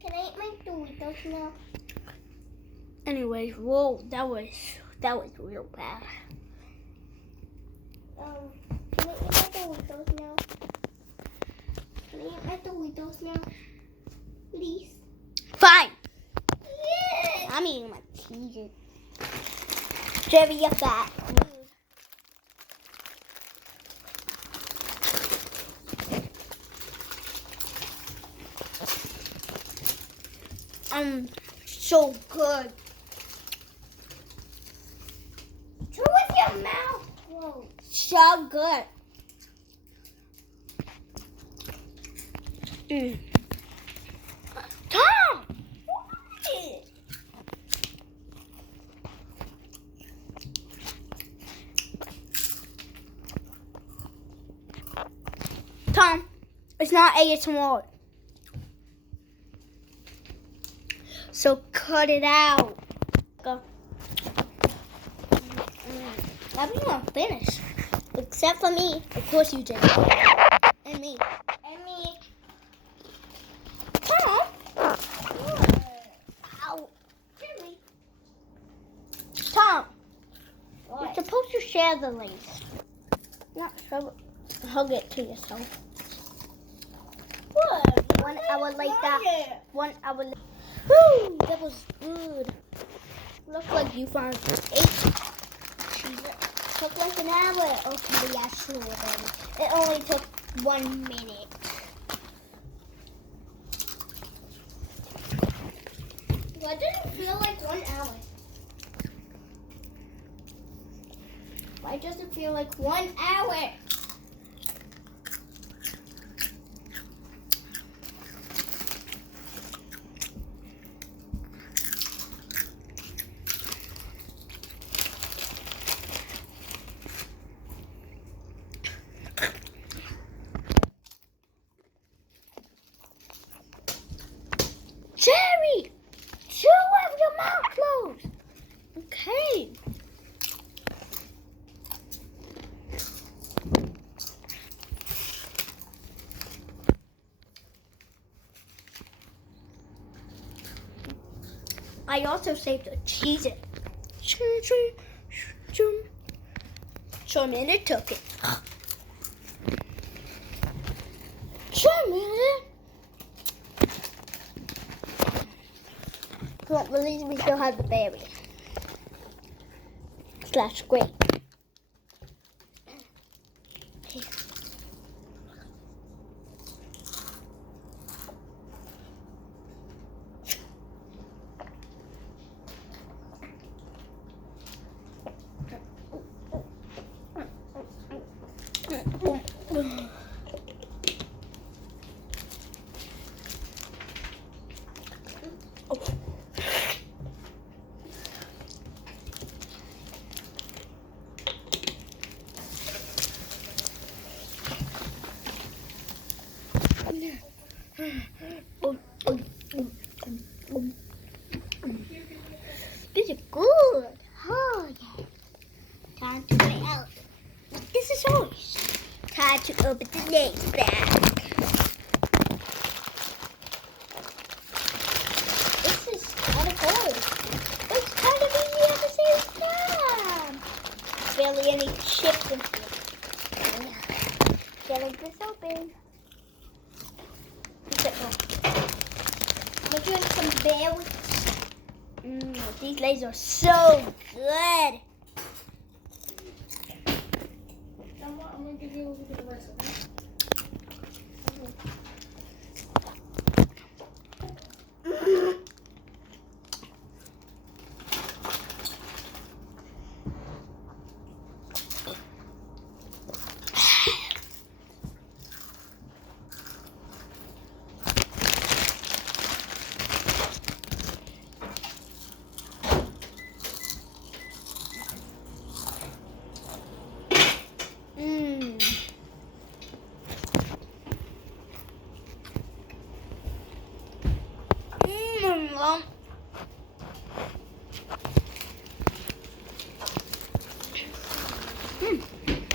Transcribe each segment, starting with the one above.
Can I eat my Doritos now? Anyways, whoa, that was real bad. Can I eat my Doritos now? Can I eat my Doritos now? Please. Fine. Yeah. I'm eating my cheese. Jerry, you're fat. So good. Chew with your mouth closed. So good. Tom! What? Tom, it's not ASMR. So cut it out. Go. Everyone finished. Except for me. Of course you did. And me. And me. Tom. Ow. Jerry. Tom. What? You're supposed to share the lace. Not hug it to yourself. What? 1 hour later. It. 1 hour later. Woo! That was good. Looks like you found 8 cheese. Took like an hour. Okay, yeah, sure then. It only took 1 minute. Why did it feel like 1 hour? Why does it feel like 1 hour? Jerry! Chew with your mouth closed. Okay. I also saved a cheese it. So a minute took it. So a minute. Don't believe we still have the berry. Slash grape. This is good. Oh yeah. Time to get out. This is yours. Time to open the next bag. This is kind of hard. It's kind of easy at the same time. Barely any chips in here. Getting this open. I'm gonna drink some berries. These lays are so good. I'm gonna give you a little bit of rice, okay?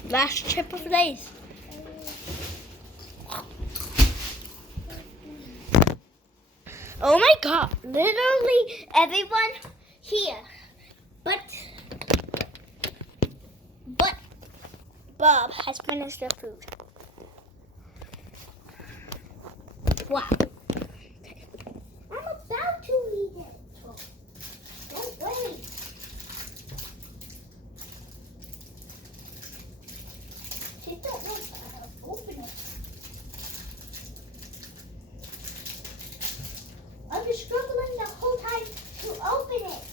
Last chip of lace. Oh my god, literally everyone here. But Bob has finished their food. Wow. I'm about to eat it. Oh, don't wait. She don't know how to open it. I've been struggling the whole time to open it.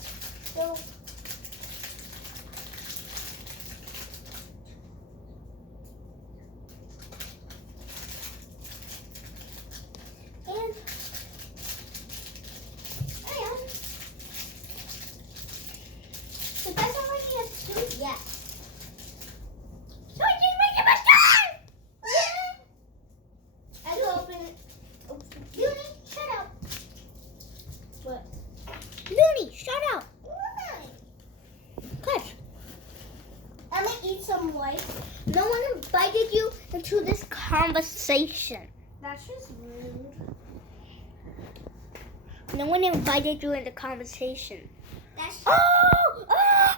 So. So that's already a 2? Yes. So I just make it my turn! Yeah. I go open it. Looney, shut up. What? Looney, shut up. Why? Good. I'm going to eat some rice. No one invited you into this conversation. That's just rude. No one invited you into conversation. That's Oh!